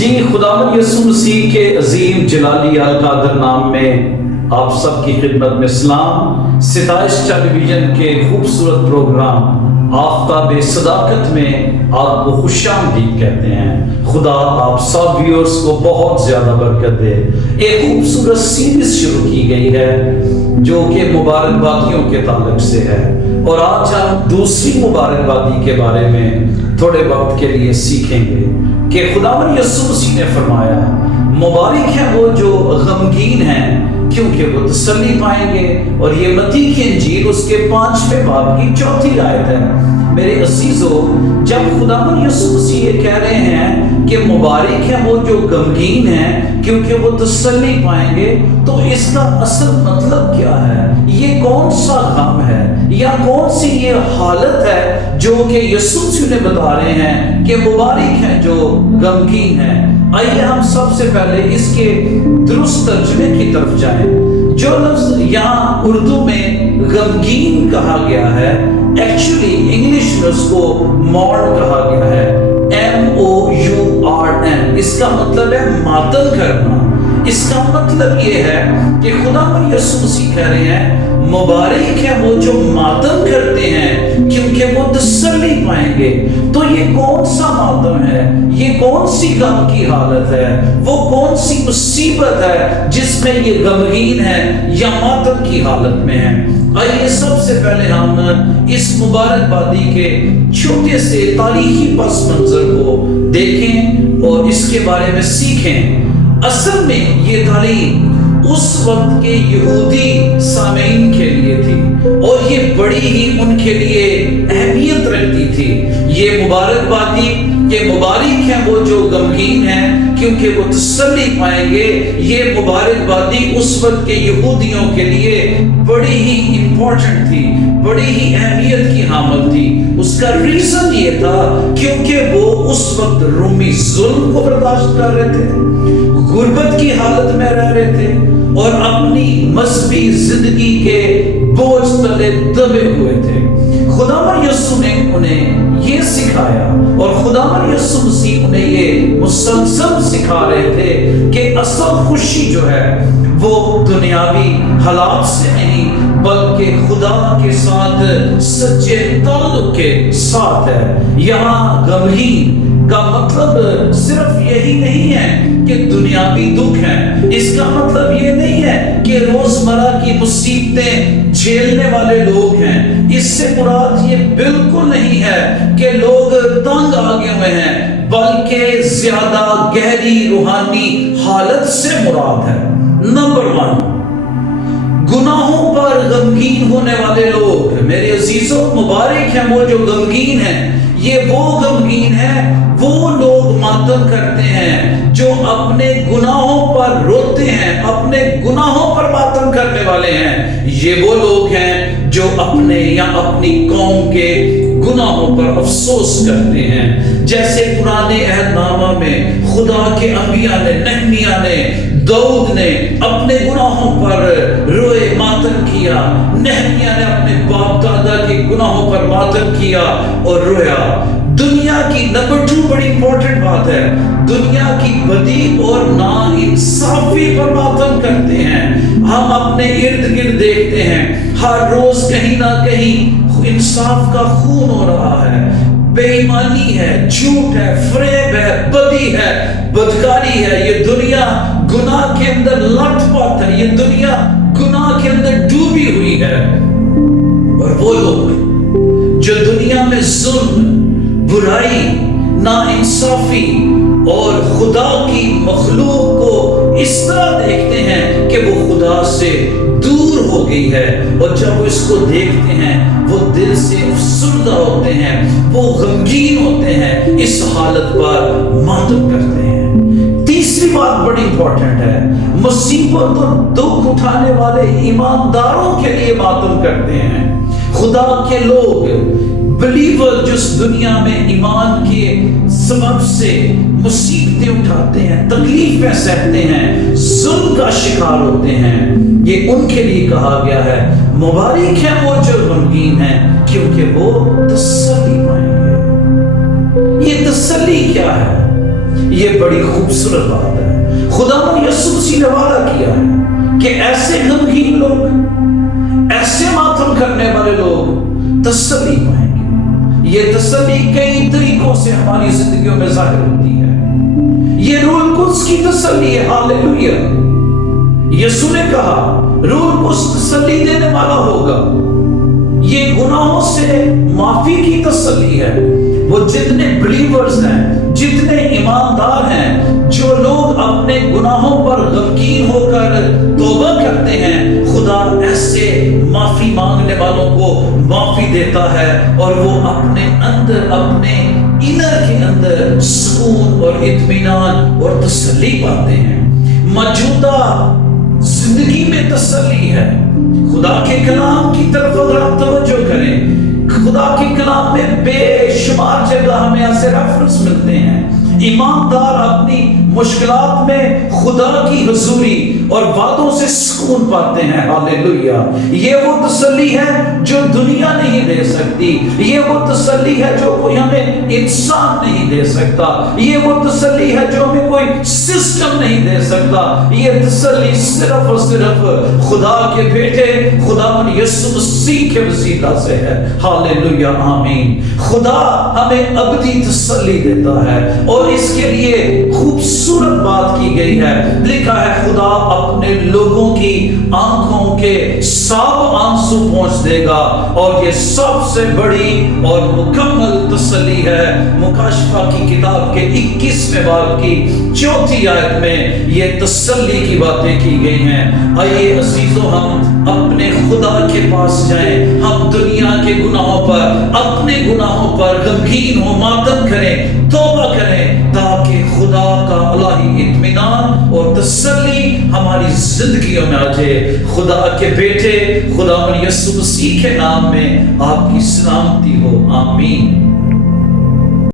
جی خداوند یسوع مسیح کے عظیم جلالی القادر نام میں آپ سب کی خدمت میں سلام۔ ستائش ٹیلی ویژن کے خوبصورت پروگرام آفتاب صداقت میں آپ کو خوش آمدید کہتے ہیں۔ خدا آپ سب ویورز کو بہت زیادہ برکت دے۔ ایک خوبصورت سیریز شروع کی گئی ہے جو کہ مبارکبادیوں کے تعلق سے ہے، اور آج ہم دوسری مبارکبادی کے بارے میں تھوڑے وقت کے لیے سیکھیں گے کہ خداوند یسوع مسیح نے فرمایا مبارک ہیں وہ جو غمگین ہیں کیونکہ وہ تسلی پائیں گے، اور یہ متی کی انجیل اس کے 5ویں باب کی 4تھی آیت ہے۔ میرے عزیزو، جب خداوند یسوع مسیح یہ کہہ رہے ہیں کہ مبارک ہیں وہ جو غمگین ہیں کیونکہ وہ تسلی پائیں گے، تو اس کا اصل مطلب کیا ہے؟ یہ کون سا غم ہے یا کون سی یہ حالت ہے جو کہ یسوع مسیح نے بتا رہے ہیں کہ مبارک ہیں جو غمگین ہیں؟ آئیے ہم سب سے پہلے اس کے درست ترجمے کی طرف جائیں۔ جو لفظ یہاں اردو میں غمگین کہا گیا ہے، ایکچولی انگلش میں اس کو مورن کہا گیا ہے، MOURN۔ اس کا مطلب ہے ماتم کرنا۔ اس کا مطلب یہ ہے کہ خداوند یسوع مسیح کہہ رہے ہیں مبارک ہے وہ جو ماتم کرتے ہیں کیونکہ وہ تسلی پائیں گے۔ تو یہ کون سا ماتم ہے؟ یہ کون سی غم کی حالت ہے؟ وہ کون سی مصیبت ہے جس میں یہ غمگین ہے یا ماتم کی حالت میں ہے؟ آئیے سب سے پہلے ہم اس مبارکبادی کے چھوٹے سے تاریخی پس منظر کو دیکھیں اور اس کے بارے میں سیکھیں۔ اصل میں یہ تعلیم اس وقت کے یہودی سامعین کے لیے تھی اور یہ بڑی ہی ان کے لیے اہمیت رکھتی تھی۔ یہ مبارکبادی کہ مبارک ہیں وہ جو غمگین ہیں کیونکہ وہ تسلی پائیں گے، یہ مبارکبادی اس وقت کے یہودیوں کے لیے بڑی ہی امپورٹنٹ تھی، بڑی ہی اہمیت کی حامل تھی۔ اس کا ریزن یہ تھا کیونکہ وہ اس وقت رومی ظلم کو برداشت کر رہے تھے، غربت کی حالت میں رہ رہے تھے اور اپنی مذہبی زندگی کے بوجھ تلے دبے ہوئے تھے۔ خداوند یسوع نے انہیں یہ سکھایا اور خداوند یسوع مسیح انہیں یہ مسلسل سکھا رہے تھے کہ اصل خوشی جو ہے وہ دنیاوی حالات سے نہیں بلکہ خدا کے ساتھ سچے تعلق کے ساتھ ہے۔ یہاں غمگین کا مطلب صرف یہی نہیں ہے کہ دنیاوی دکھ ہیں، اس کا مطلب یہ نہیں ہے کہ روزمرہ کی مصیبتیں جھیلنے والے لوگ ہیں۔ اس سے مراد یہ بالکل نہیں ہے کہ لوگ تنگ آگے ہوئے ہیں، بلکہ زیادہ گہری روحانی حالت سے مراد ہے۔ نمبر 1، گناہوں پر غمگین ہونے والے لوگ۔ میرے عزیزوں، مبارک ہیں وہ جو غمگین ہیں۔ یہ وہ غمگین ہیں، وہ لوگ ماتم کرتے ہیں جو اپنے گناہوں پر روتے ہیں، اپنے گناہوں پر ماتم کرنے والے ہیں۔ یہ وہ لوگ ہیں جو اپنے یا اپنی قوم کے گناہوں پر افسوس کرتے ہیں۔ جیسے پرانے عہد نامہ میں خدا کے انبیاء نے، نہمیہ نے، داؤد نے اپنے گناہوں پر روئے، ماتم کیا۔ نہمیہ نے اپنے باپ دادا کے گناہوں پر ماتم کیا اور رویا۔ دنیا کی نمبر 2 بڑی امپورٹنٹ بات ہے، دنیا کی بدی اور ناانصافی پر ماتم کرتے ہیں۔ ہم اپنے ارد گرد دیکھتے ہیں ہر روز کہیں نہ کہیں انصاف کا خون ہو رہا ہے، بے ایمانی ہے، جھوٹ ہے، فریب ہے، بدی ہے، بدکاری ہے۔ یہ دنیا گناہ کے اندر لت پت ہے، یہ دنیا گناہ کے اندر ڈوبی ہوئی ہے۔ اور وہ لوگ جو دنیا میں ظلم، برائی، ناانصافی اور خدا کی مخلوق کو اس طرح دیکھتے ہیں کہ وہ خدا سے دور ہو گئی ہے، اور جب وہ اس کو دیکھتے ہیں وہ دل سے افسردہ ہوتے ہیں، وہ غمگین ہوتے ہیں، اس حالت پر ماتم کرتے ہیں۔ تیسری بات بڑی امپورٹنٹ ہے، مصیبت اور دکھ اٹھانے والے ایمانداروں کے لیے ماتم کرتے ہیں۔ خدا کے لوگ، بلیور جس دنیا میں ایمان کے سبب سے مصیبتیں اٹھاتے ہیں، تکلیفیں سہتے ہیں، ظلم کا شکار ہوتے ہیں، یہ ان کے لیے کہا گیا ہے مبارک ہیں وہ جو غمگین ہیں کیونکہ وہ تسلی پائیں گے۔ یہ تسلی کیا ہے؟ یہ بڑی خوبصورت بات ہے. خداوند یسوع مسیح نے وعدہ کیا ہے کہ ایسے غمگین لوگ، ایسے ماتم کرنے والے لوگ تسلی پائیں گے. یہ تسلی کئی طریقوں سے ہماری زندگیوں میں ظاہر ہوتی ہے. یہ روح القدس کی تسلی ہے. ہاللیلویا. یسوع نے کہا روح القدس تسلی دینے والا ہوگا. یہ گناہوں سے معافی کی تسلی ہے. وہ جتنے بلیورز ہیں، جتنے ایماندار ہیں، جو لوگ اپنے گناہوں پر غمگین ہو کر توبہ کرتے ہیں، خدا ایسے معافی مانگنے والوں کو معافی دیتا ہے اور وہ اپنے اندر، اپنے انر کے اندر سکون اور اطمینان اور تسلی پاتے ہیں. موجودہ زندگی میں تسلی ہے. خدا کے کلام کی طرف اگر آپ توجہ کریں، خدا کے کلام میں بے شمار جگہ ہمیں ایسے ریفرنس ملتے ہیں. ایماندار اپنی مشکلات میں خدا کی حضوری اور وعدوں سے سکون پاتے ہیں. ہاللیلویا. یہ وہ تسلی ہے جو دنیا نہیں دے سکتی. یہ وہ تسلی ہے جو کوئی ہمیں انسان نہیں دے سکتا. یہ وہ تسلی ہے جو ہمیں کوئی سسٹم نہیں دے سکتا. یہ تسلی صرف اور صرف خدا کے بیٹے خداوند یسوع مسیح کے وسیلہ سے ہے. ہاللیلویا. آمین. خدا ہمیں ابدی تسلی دیتا ہے اور اس کے لیے خوبصورت بات کی گئی ہے. لکھا ہے خدا اپنے لوگوں کی آنکھوں کے سب آنسو پہنچ دے گا. اور یہ سب سے بڑی اور مکمل تسلی ہے. مکاشفہ کی کتاب کے 21ویں باب کی 4 آیت میں یہ تسلی کی باتیں کی گئی ہیں. آئیے عزیزو ہم اپنے خدا کے پاس جائیں. ہم دنیا کے گناہوں پر، اپنے گناہوں پر غمگین ہو، ماتم کریں، توبہ کریں، تاکہ خدا کا الہی اطمینان اور تسلی ہماری زندگیوں میں آ جائے. خدا کے بیٹے خداوند یسوع مسیح کے نام میں آپ کی سلامتی ہو. آمین.